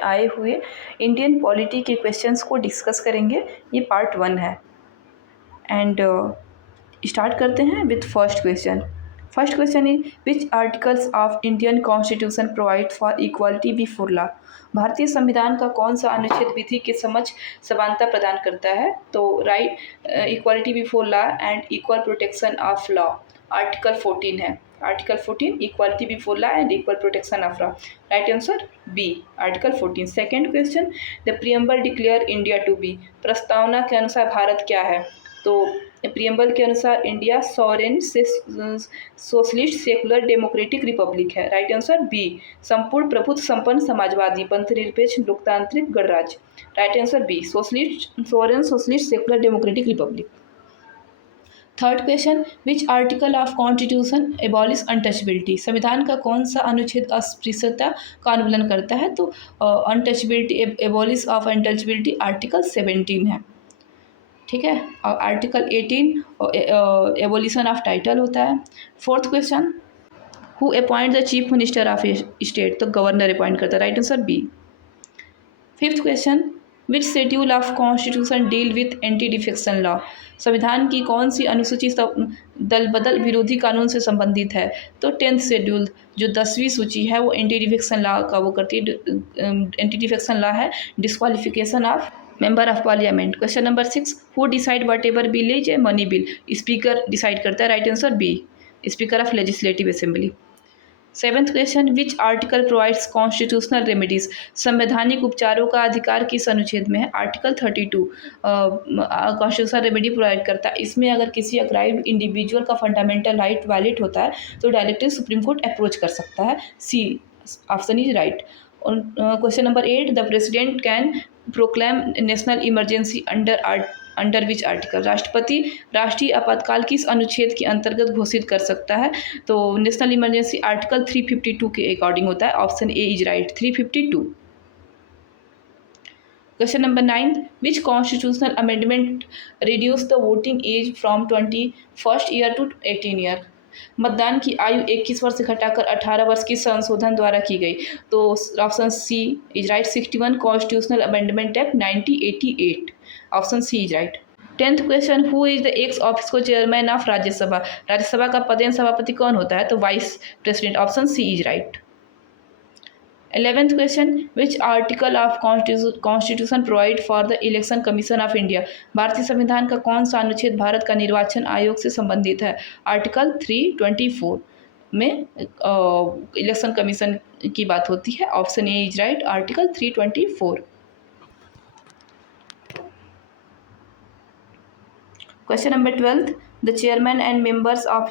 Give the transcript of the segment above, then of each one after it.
में आए हुए इंडियन पॉलिटी के क्वेश्चंस को डिस्कस करेंगे। ये पार्ट 1 है। एंड स्टार्ट करते हैं with first question. First question is which articles of Indian constitution provide for equality before law. भारतीय संविधान का कौन सा अनुच्छेद विधि के समक्ष समानता प्रदान करता है? तो right equality before law and equal protection of law, article 14 है। Article 14 equality before law and equal protection of law. Right answer B, article 14। Second question, the preamble declare India to be. प्रस्तावना के अनुसार भारत क्या है? तो preamble के अनुसार India sovereign socialist secular democratic republic है। राइट आंसर बी, संपूर्ण प्रभुत्व संपन्न समाजवादी पंथ निरपेक्ष लोकतांत्रिक गणराज्य। Right answer B, sovereign socialist secular democratic republic. Third question, which article of constitution abolish untouchability. संविधान का कौन सा अनुच्छेद अस्पृश्यता का अनुमूलन करता है? तो untouchability, abolish of untouchability article 17 है। ठीक है, और आर्टिकल 18 एबोलिशन ऑफ टाइटल होता है। Fourth question, who appoint the chief minister of state. तो गवर्नर अपॉइंट करता है। Right answer B. Fifth question, which schedule of constitution deal with anti defection law. संविधान की कौन सी अनुसूची दल बदल विरोधी कानून से संबंधित है? तो 10th शेड्यूल जो 10वीं सूची है वो एंटी डिफेक्शन लॉ का वो करती है। एंटी डिफेक्शन लॉ है disqualification of member of parliament. Question number 6, who decide whatever bill is a money bill. Speaker decide करता है। Right answer B, speaker of legislative assembly. Seventh question, which article provides constitutional remedies. संवैधानिक उपचारों का अधिकार किस अनुच्छेद में है? आर्टिकल 32 कॉन्स्टिट्यूशनल रेमेडी प्रोवाइड करता है। इसमें अगर किसी अग्राइव्ड इंडिविजुअल का फंडामेंटल राइट वायलेट होता है तो डायरेक्टली सुप्रीम कोर्ट अप्रोच कर सकता है। C option is right. Question number 8, the president can proclaim national emergency under which article. राष्ट्रपति राष्ट्रीय आपातकाल किस अनुच्छेद के अंतर्गत घोषित कर सकता है? तो नेशनल इमरजेंसी आर्टिकल 352 के अकॉर्डिंग होता है। Option A is right, 352। Question number 9, which constitutional amendment reduce the voting age from 21st year to 18 year. मतदान की आयु 21 वर्ष से घटाकर 18 वर्ष की संशोधन द्वारा की गई। तो option C is right, 61 constitutional amendment act 1988। Option C is right. 10th question, who is the ex officio chairman of Rajya Sabha. Rajya Sabha का पदेन सभापति कौन होता है? तो vice president. Option C is right. 11th question, which article of constitution provide for the election commission of India. भारतीय संविधान का कौन सा अनुच्छेद भारत का निर्वाचन आयोग से संबंधित है? आर्टिकल 324 में इलेक्शन कमीशन की बात होती है। Option A is right, article 324। Question number 12, the chairman and members of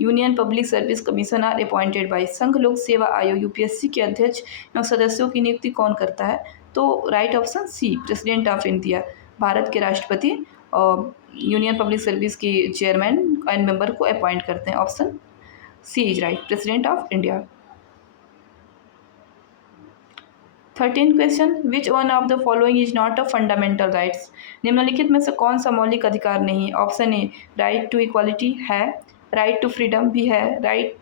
union public service commission are appointed by. संघ लोक सेवा आयोग यूपीएससी के अध्यक्ष एवं सदस्यों की नियुक्ति कौन करता है? तो right option C, president of India. भारत के राष्ट्रपति यूनियन पब्लिक सर्विस के चेयरमैन एंड मेंबर को अपॉइंट करते हैं। Option C is right, president of India. 13th question, which one of the following is not a fundamental rights. निम्नलिखित में से कौन सा मौलिक अधिकार नहीं? Option A, right to equality है, राइट टू फ्रीडम भी है, राइट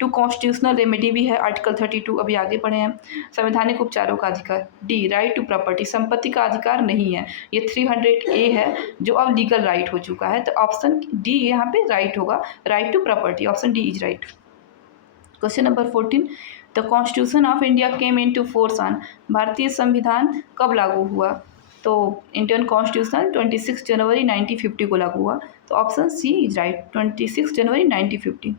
टू कॉन्स्टिट्यूशनल रेमेडी भी है, आर्टिकल 32 अभी आगे पढ़े हैं, संवैधानिक उपचारों का अधिकार। डी, राइट टू प्रॉपर्टी, संपत्ति का अधिकार नहीं है। ये 300A है जो अब लीगल राइट हो चुका है। तो ऑप्शन डी यहाँ पे राइट होगा, right to property. Option D is right. Question number 14, the constitution of India came into force on. भारतीय संविधान कब लागू हुआ? तो इंडियन कॉन्स्टिट्यूशन 26 जनवरी 1950 को लागू हुआ। तो ऑप्शन सी इज राइट, 26 जनवरी 1950।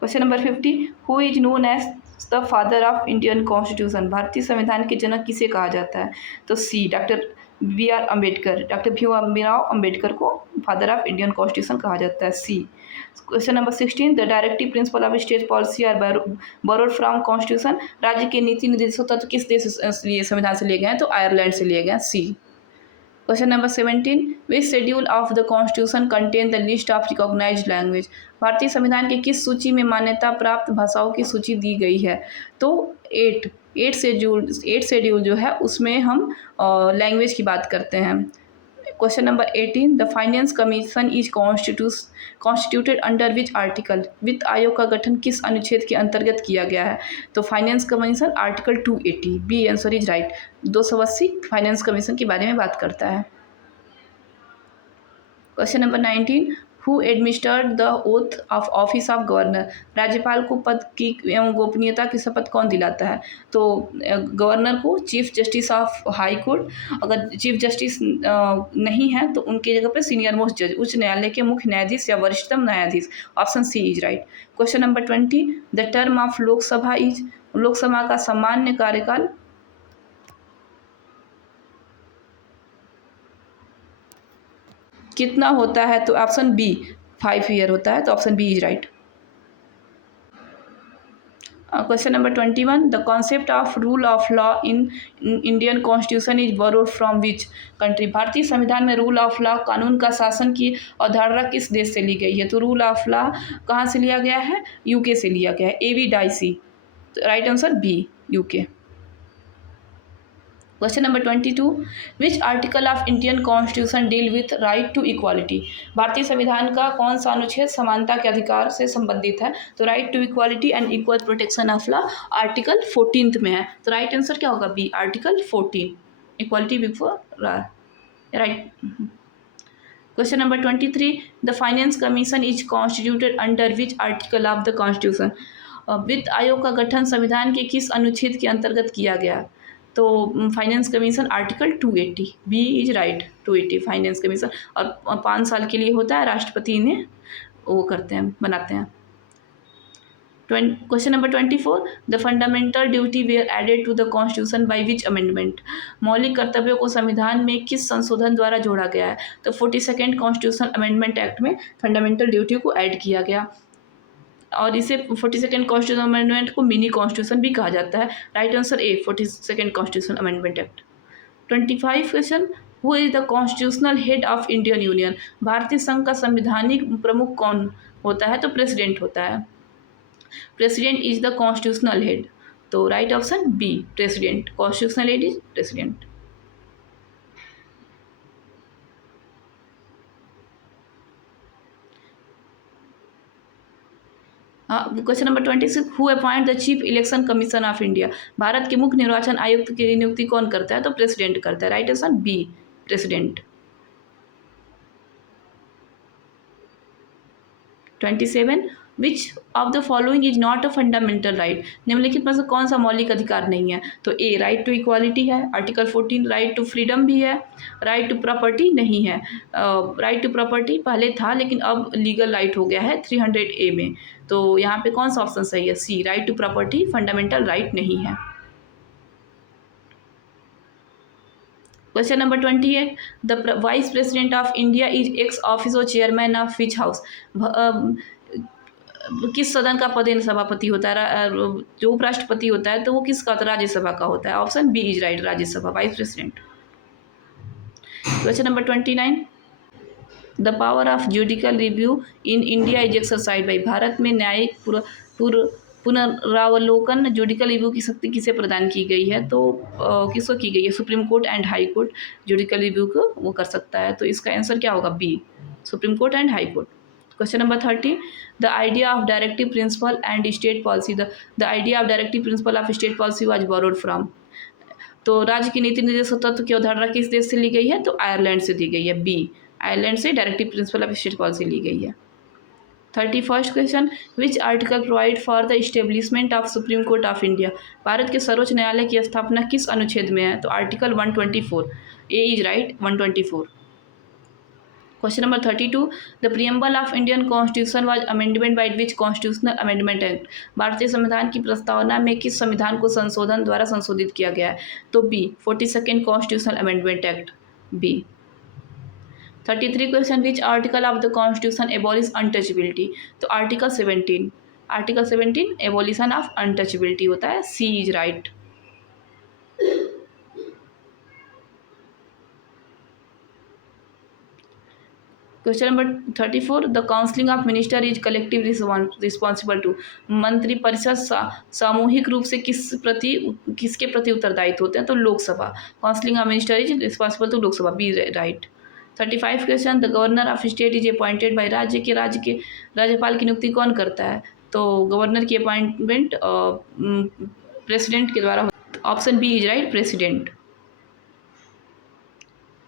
Question number 50, who is known as the father of Indian constitution. भारतीय संविधान के जनक किसे कहा जाता है? तो C, doctor B.R. Ambedkar. Doctor Bhimrao Ambedkar को फादर ऑफ इंडियन कॉन्स्टिट्यूशन कहा जाता है। C. Question number 16, the directive principle of state policy are borrowed from constitution. राज्य के नीति निर्देशक तत्व किस देश से लिए संविधान से लिए गए हैं? तो आयरलैंड से लिए गए हैं। C. Question number 17, which schedule of the constitution contain the list of recognised language. भारतीय संविधान के किस सूची में मान्यता प्राप्त भाषाओं की सूची दी गई है? तो 8 शेड्यूल जो है उसमें हम लैंग्वेज की बात करते हैं। Question number 18, the finance commission is constituted under which article? वित्त आयोग का गठन किस अनुच्छेद के अंतर्गत किया गया है? तो finance commission article 280, B answer is right. 280 finance commission के बारे में बात करता है। Question number 19, who administered the oath of office of governor? राज्यपाल को पद की एवं गोपनीयता की शपथ कौन दिलाता है? तो गवर्नर को chief justice of high court, अगर चीफ जस्टिस नहीं है तो उनकी जगह पे सीनियर मोस्ट जज, उच्च न्यायालय के मुख्य न्यायाधीश या वरिष्ठतम न्यायाधीश। Option C is right. Question number 20, the term of Lok Sabha is? Lok Sabha का सामान्य कार्यकाल कितना होता है? तो ऑप्शन बी 5 ईयर होता है, तो option B is right. Question number 21, the concept of rule of law in Indian constitution is borrowed from which country? भारतीय संविधान में रूल ऑफ लॉ, कानून का शासन की अवधारणा किस देश से ली गई है? तो रूल ऑफ लॉ कहाँ से लिया गया है? यूके से लिया गया है, एवी डाइसी। तो right answer B, UK. Question number 22, which article of Indian constitution deal with right to equality? भारतीय संविधान का कौन सा अनुच्छेद समानता के अधिकार से संबंधित है? तो right to equality and equal protection of law article 14 में है। तो राइट आंसर क्या होगा? B, article 14, equality before right. Question number 23, the finance commission is constituted under which article of the constitution? वित्त आयोग का गठन संविधान के किस अनुच्छेद के अंतर्गत किया गया? तो finance commission article 280, B is right, 280 finance commission. और 5 साल के लिए होता है, राष्ट्रपति ने वो करते हैं, बनाते हैं। Question number 24, the fundamental duty were added to the constitution by which amendment? मौलिक कर्तव्यों को संविधान में किस संशोधन द्वारा जोड़ा गया है? तो 42nd कॉन्स्टिट्यूशन अमेंडमेंट एक्ट में फंडामेंटल ड्यूटी को ऐड किया गया, और इसे 42nd कॉन्स्टिट्यूशन अमेंडमेंट को मिनी कॉन्स्टिट्यूशन भी कहा जाता है। Right answer A, 42nd constitution amendment act. 25 question, who is the constitutional head of Indian union? भारतीय संघ का संवैधानिक प्रमुख कौन होता है? तो प्रेसिडेंट होता है। President is the constitutional head, तो right option B, president. Constitutional head is president. Question number 26, who appoint the chief election commission of India? भारत के मुख्य निर्वाचन आयुक्त की नियुक्ति कौन करता है? तो प्रेसिडेंट करता है। Right answer B, president. 27, which of the following is not a fundamental right? निम्नलिखित में से कौन सा मौलिक अधिकार नहीं है? तो ए, राइट टू इक्वालिटी है, आर्टिकल 14। राइट टू फ्रीडम भी है, राइट टू प्रॉपर्टी नहीं है। राइट टू प्रॉपर्टी पहले था लेकिन अब लीगल राइट हो गया है 300A में, तो यहाँ पे कौन सा ऑप्शन सही है? C, right to property fundamental right नहीं है। Question number 28, the vice president of India is ex officio chairman of which house? किस सदन का पदेन सभापति होता है? जो उपराष्ट्रपति होता है तो वो किसका होता है? राज्यसभा का होता है। Option B is right, Rajya Sabha, vice president. Question number 29, the power of judicial review in India is exercise by? Bharat में न्यायिक पुनरावलोकन जुडिकल रिव्यू की शक्ति किसे प्रदान की गई है? तो किसको की गई है? Supreme court and high court judicial review को वो कर सकता है, तो इसका आंसर क्या होगा? B, supreme court and high court. Question number 30, the idea of directive principle and state policy, the idea of directive principle of state policy was borrowed from? तो राज्य की नीति निर्देशक तत्व की अवधारणा किस देश से ली गई है? तो आयरलैंड से दी गई है, बी, आयरलैंड से directive principle of state policy ली गई है। 31st question, which article provide for the establishment of supreme court of India? भारत के सर्वोच्च न्यायालय की स्थापना किस अनुच्छेद में है? तो article 124, A is right, 124। Question number 32, the preamble of Indian constitution was amendment by which constitutional amendment act? भारतीय संविधान की प्रस्तावना में किस संविधान को संशोधन द्वारा संशोधित किया गया है? तो B, 42nd constitutional amendment act, B. 33 question, which article of the constitution abolish untouchability? तो article 17, article 17 abolition of untouchability होता है, C is right. Question number 34, the counselling of minister is collective responsible to? मंत्रिपरिषद सामूहिक रूप से किसके प्रति उत्तरदायित्व होते हैं? तो Lok Sabha. Counselling of minister is responsible to Lok Sabha, B right. 35 question, the governor of state is appointed by राज्य के राज्यपाल की नियुक्ति कौन करता है? तो गवर्नर की अपॉइंटमेंट प्रेसिडेंट के द्वारा होती है। Option B is right, president.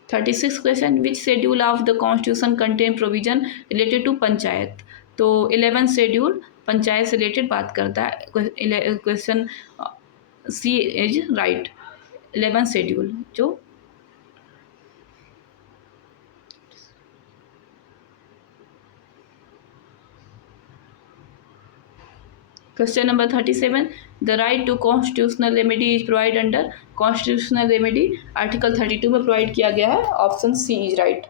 36 question, which schedule of the constitution contain provision related to panchayat? तो 11 शेड्यूल पंचायत से रिलेटेड बात करता है। Question C is right, 11 schedule जो question number 37, the right to constitutional remedy is provide under? Constitutional remedy article 32 में provide किया गया है। Option C is right.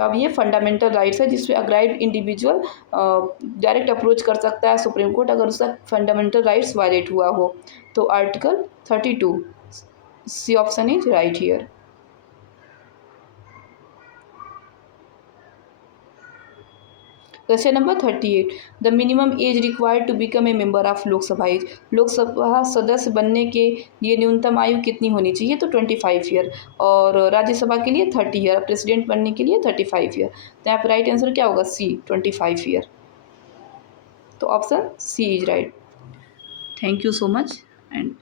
अब ये फंडामेंटल राइट्स है जिसमें अग्राइड इंडिविजुअल डायरेक्ट अप्रोच कर सकता है सुप्रीम कोर्ट अगर उसका फंडामेंटल राइट्स वायलेट हुआ हो। तो article 32 C option is right here. Question number 38, the minimum age required to become a member of Lok Sabha is? Lok Sabha सदस्य बनने के लिए न्यूनतम आयु कितनी होनी चाहिए? तो 25 ईयर। और राज्यसभा के लिए 30 ईयर, प्रेसिडेंट बनने के लिए 35 ईयर। तो यहाँ पर राइट आंसर क्या होगा? C, 25 year. तो option C is right. Thank you so much and